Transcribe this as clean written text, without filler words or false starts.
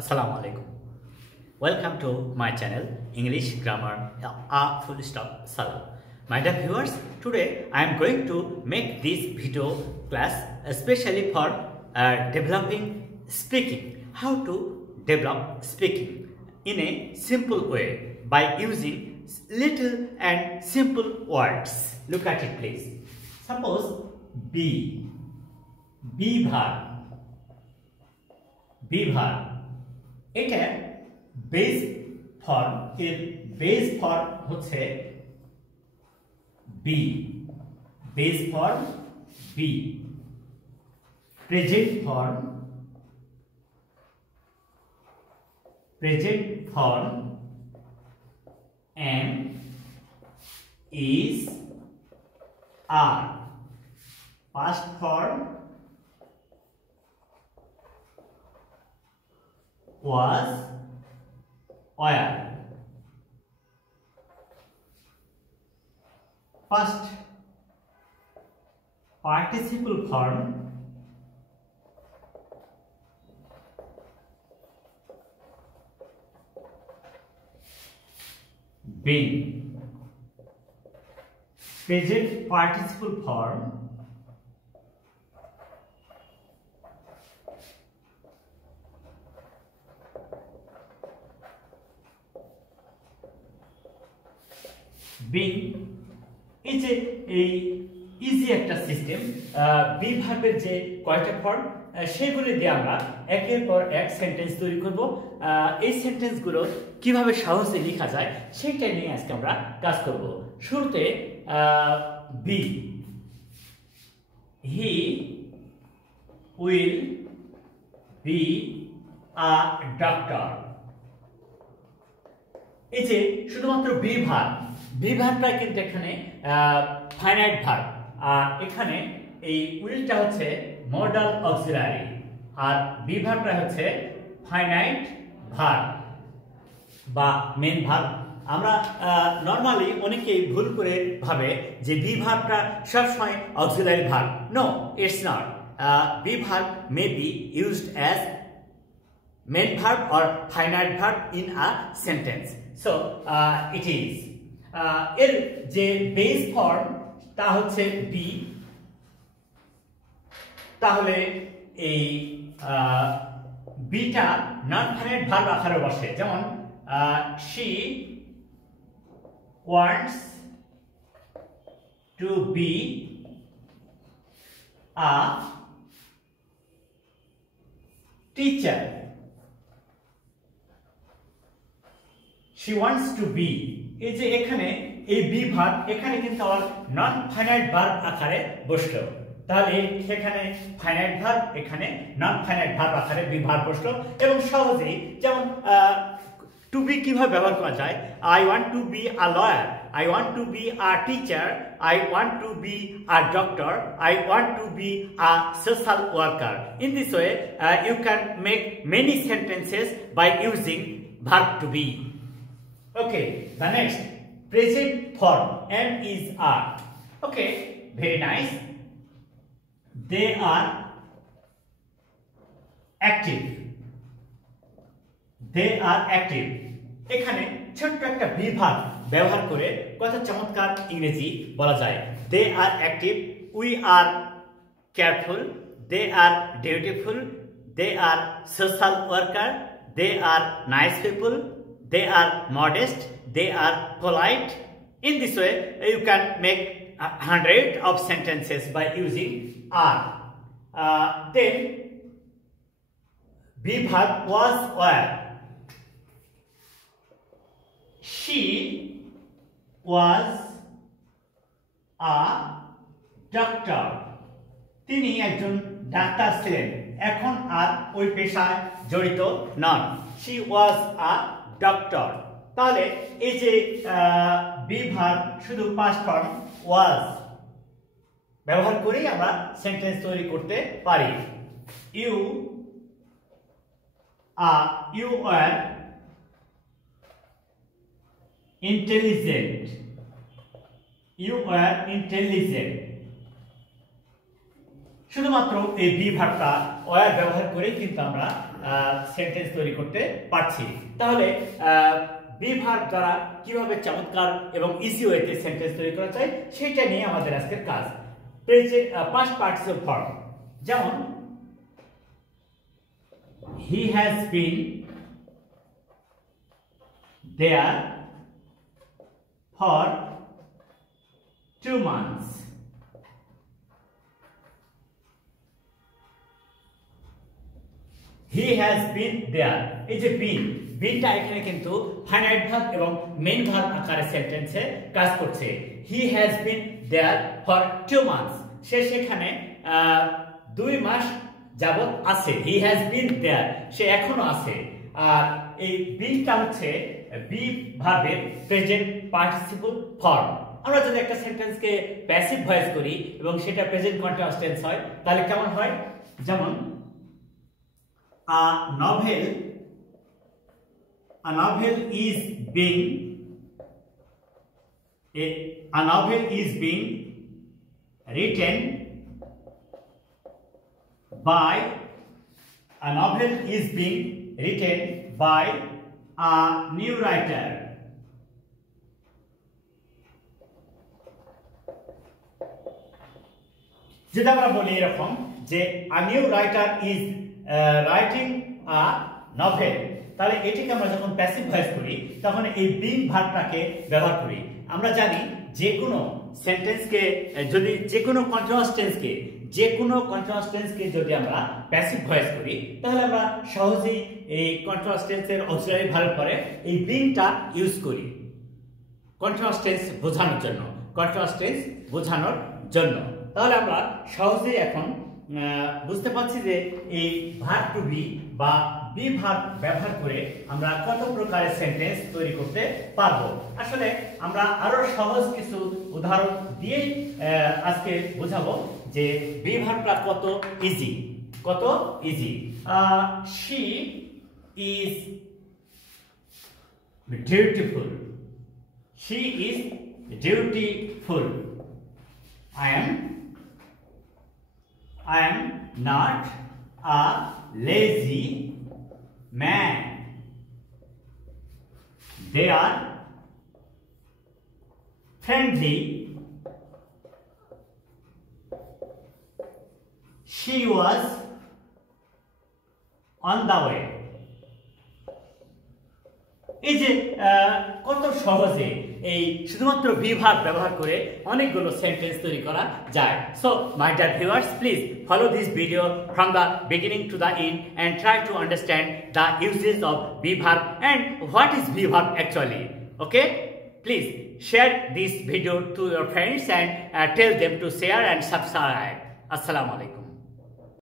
Assalamu alaikum. Welcome to my channel English Grammar Full Stop Salam. My dear viewers, today I am going to make this video class especially for developing speaking. How to develop speaking in a simple way by using little and simple words. Look at it, please. Suppose be verb. এটা base form এর base form হচ্ছে be base form be present form am is are past form was were. Past participle form been. Present participle form being এই যে এই ইজি একটা system B ভার্বের যে কয়টা ফর্ম সেগুলো দিয়ে আমরা একের পর এক সেন্টেন্স তৈরি করব। এই সেন্টেন্সগুলো কিভাবে সহজে লেখা যায় সেটা নিয়ে আজকে আমরা কাজ করব। শুরুতে be he will be a doctor. এই যে শুধুমাত্র বি ভার্বটা কিন্তু এখানে ফাইনাইট ভার্ব, আর এখানে এই উইলটা হচ্ছে মডাল অক্সিলারি, আর বি ভার্বটা হচ্ছে ফাইনাইট ভার্ব বা মেন ভার্ব। আমরা নরমালি অনেকেই ভুল করে ভাবে যে বি ভার্বটা সবসময় auxiliary verb. No, it's not. Be verb may be used as main verb or finite verb in a sentence. So it is এর যে বেস ফর্ম তা হচ্ছে বি। তাহলে এই বিটা নন ফাইনাইট ভার্ব আকারে বসে, যেমন she wants to be a teacher. She wants to be, এই যে এখানে এই বি ভার্ব এখানে কিন্তু আমার নন ফাইনাইট ভার্ব আকারে বসলো। তাহলে সেখানে ফাইনাইট ভার্ব, এখানে নন ফাইনাইট ভার্ব আকারে বি ভার্ব বসলো। এবং সহজেই যেমন টু বি কিভাবে ব্যবহার করা যায়, I want to be a lawyer, I want to be a teacher, I want to be a doctor, I want to be a social worker. In this way you can make many sentences by using verb to be. Okay, the next present form am is are. Okay, very nice. They are active. They are active. এখানে ছোট্ট একটা be verb ব্যবহার করে কত চমৎকার ইংরেজি বলা যায়। They are active, we are careful, they are dutiful, they are social worker, they are nice people, they are modest, they are polite. In this way you can make 100 of sentences by using are. Then be verb was were. She was a doctor. তিনি একজন ডাক্তার ছিলেন, এখন আর ওই পেশায় জড়িত নন। She was a doctor. তাহলে এই যে বি ভার্ব শুধু পাস্ট ফর্ম ওয়াজ ব্যবহার করেই আমরা সেন্টেন্স তৈরি করতে পারি। You are intelligent, you are intelligent. শুধুমাত্র এই বি ভার্বটা ওয়ার ব্যবহার করে কিন্তু আমরা সেন্টেন্স তৈরি করতে পারছি। তাহলে বি ভার্ব দ্বারা কিভাবে চমৎকার এবং ইজি ওয়েতে সেন্টেন্স তৈরি করা যায় সেটা নিয়ে আমাদের আজকের কাজ। প্রেজেন্ট পাস্ট পার্টিসিপল ফর্ম, যেমন he has been there for 2 months. He has been there. এই যে বিনটা এখানে কিন্তু ফাইনাইট ভার্ব এবং মেইন ভার্ব আকারে সেন্টেন্সে কাজ করছে। He has been there for 2 months. সে সেখানে 2 মাস যাবত আছে। He has been there. সে এখনো আছে। আর এই বিনটা হচ্ছে বি ভার্বের প্রেজেন্ট পার্টিসিপল ফর্ম। আমরা যদি একটা সেন্টেন্সকে প্যাসিভ ভয়েস করি এবং সেটা প্রেজেন্ট কন্টিনিউয়াস টেন্স হয় তাহলে কেমন হয়? যেমন a novel is being written by a new writer. যদি আমরা বলি এরকম যে a new writer is writing a novel, তাহলে এটিকে আমরা যখন প্যাসিভ ভয়েস করি তখন এই বিং ভার্বটাকে ব্যবহার করি। আমরা জানি যে কোনো সেন্টেন্সকে যদি যে কোনো কন্টিনিউয়াস টেন্সকে যদি আমরা প্যাসিভ ভয়েস করি তাহলে আমরা সহজেই এই কন্টিনিউয়াস টেন্সের অক্সিলারি ভার্বের পরে এই বিংটা ইউজ করি কন্টিনিউয়াস টেন্স বোঝানোর জন্য। তাহলে আমরা সহজেই এখন বুঝতে পারছি যে এই ভার্ব টু বি বা বি ভার্ব ব্যবহার করে আমরা কত প্রকারের সেন্টেন্স তৈরি করতে পারবো। আসলে আমরা আরো সহজ কিছু উদাহরণ দিয়ে আজকে বোঝাবো যে বি ভার্বটা কত easy. she is dutiful. I am not a lazy man. They are friendly. She was on the way. এই যে কত সহজে এই শুধুমাত্র বি ভার্ব ব্যবহার করে অনেকগুলো সেন্টেন্স তৈরি করা যায়। So my dear viewers, please follow this video from the beginning to the end and try to understand the uses of be verb and what is be verb actually. Okay, please share this video to your friends and tell them to share and subscribe. Assalamu alaikum.